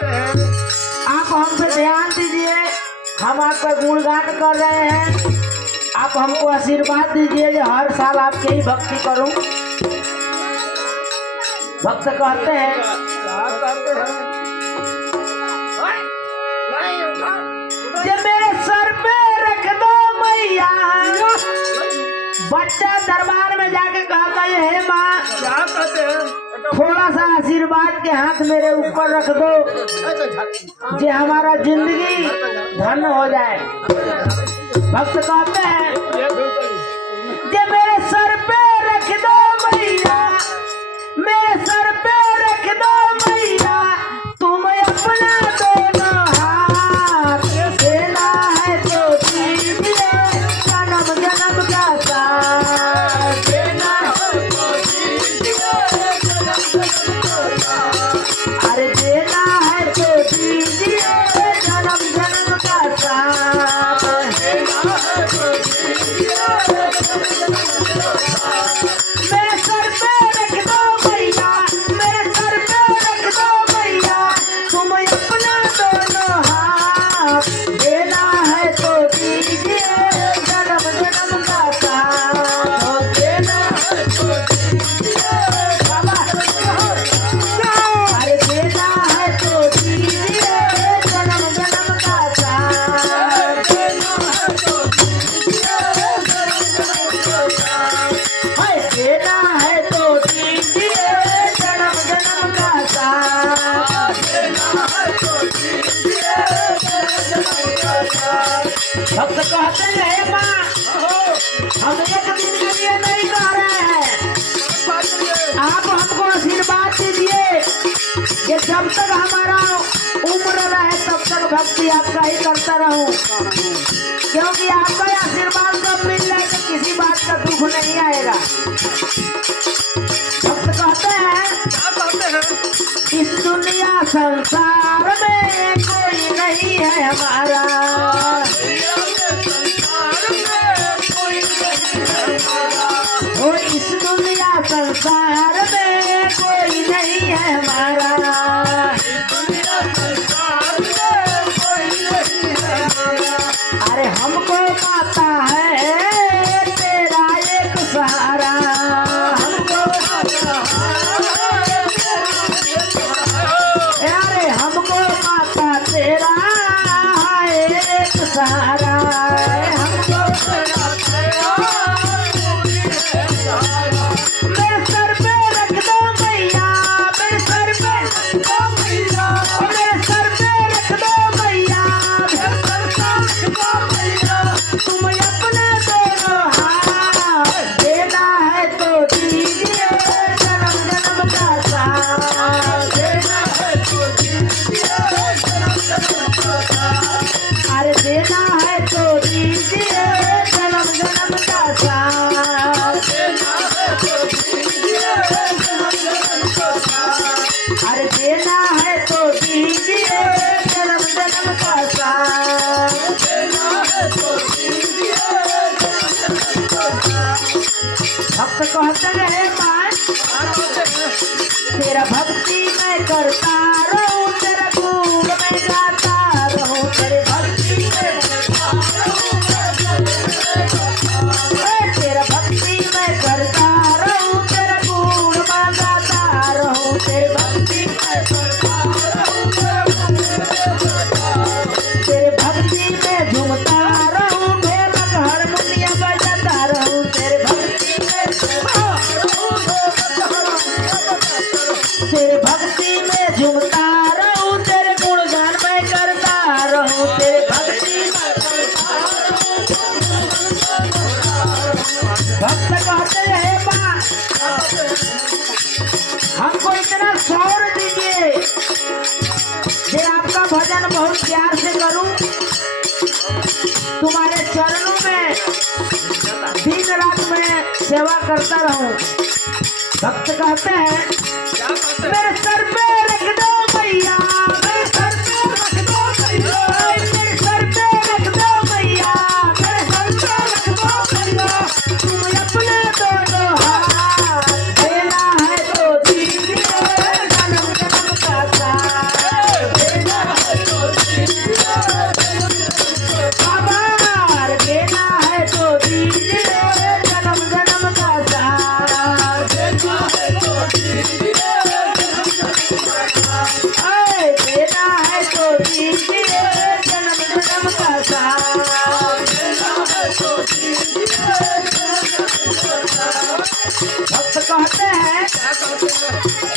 आप हम पे ध्यान दीजिए, हम आपका गुणगान कर रहे हैं। आप हमको आशीर्वाद दीजिए जो हर साल आपके ही भक्ति करूं। भक्त कहते हैं ये मेरे सर पे रख दो मैया। बच्चा दरबार में जाके कहता है हे माँ, क्या कहते हैं? थोड़ा सा आशीर्वाद के हाथ मेरे ऊपर रख दो जे हमारा जिंदगी धन्य हो जाए। भक्त कहते हैं जे मेरे सर पे रख दो मैया, मेरे सर पे रख दो मैया, तुम अपना दोनों हाथ देना है तो दीजिए, जन्म जन्म का साथ देना है तो दीजिए, अरे देना है तो दीजिए, जन्म जन्म का साथ देना है तो दीजिए। मेरे सर पे रख दो मैया, मेरे सर पे रख दो मैया, तुम अपना दोनों हाथ देना है तो दीजिए, जन्म जन्म का साथ देना है तो दीजिए। बाबा अरे देना है तो दीजिए, जन्म जन्म का साथ देना है तो दीजिए, जन्म जन्म का साथ देना है तो दीजिए, जन्म जन्म का साथ देना है तो दीजिए, जन्म जन्म का साथ। भक्त कहते हैं माँ, हम एक दिन के लिए नहीं कह रहे हैं, आप हमको आशीर्वाद दीजिए कि जब तक हमारा उम्र रहे तब तक भक्ति आपका ही करता रहूं, क्योंकि आपका आशीर्वाद जब मिल जाए तो किसी बात का दुख नहीं आएगा। भक्त कहते हैं इस दुनिया संसार में कोई नहीं है हमारा, वो इस दुनिया संसार में कोई नहीं है हमारा, अरे हमको पाता है तेरा एक सहारा, हमको अरे हमको पाता तेरा है एक सहारा, हमको मेरे सर पे रख दो मैया, मेरे सर पे रख दो मैया, मेरे सर पे रख दो मैया, मेरे सर पे रख दो मैया, तुम अपने दोनों हाथ देना है तो दीजिए, जन्म जन्म का साथ देना है तो दीजिए, जन्म जन्म का साथ, अरे देना है तो दीजिए, जन्म जन्म का साथ देना है तो दीजिए, जन्म जन्म का साथ, अरे देना है तो दीजिए, जन्म जन्म का साथ देना है तो दीजिए, जन्म जन्म का साथ। भक्त कहते रहे माँ, तेरा भक्ति मैं करता रहूं, तेरा गुण मैं गाता रहूं, तेरे भक्ति में तेरा भक्ति मैं करता रहूं, तेरा गुण मैं गाता रहूं, तेरे भक्ति में करता रहूं, तेरे भक्ति में झूमता रहूं, ढोलक हारमोनियम बजाता रहूं, तेरे भक्ति में तेरे भक्ति में झूमता रहूं, तेरे गुणगान मैं करता रहूं, तेरे भक्ति में भक्त कहते रहे माँ, हमको इतना शौर दीजिए कि आपका भजन बहुत प्यार से करूं, तुम्हारे चरणों में दिन रात में सेवा करता रहूं। भक्त कहते हैं मेरे सर पे रख दो मैया, मेरे सर पे रख दो मैया, मेरे सर पे रख दो मैया, मेरे सर पे रख दो मैया, तुम अपने दोनों हाथ देना है तो दीजिए, जन्म जन्म का साथ भक्त कहते हैं क्या कहते हैं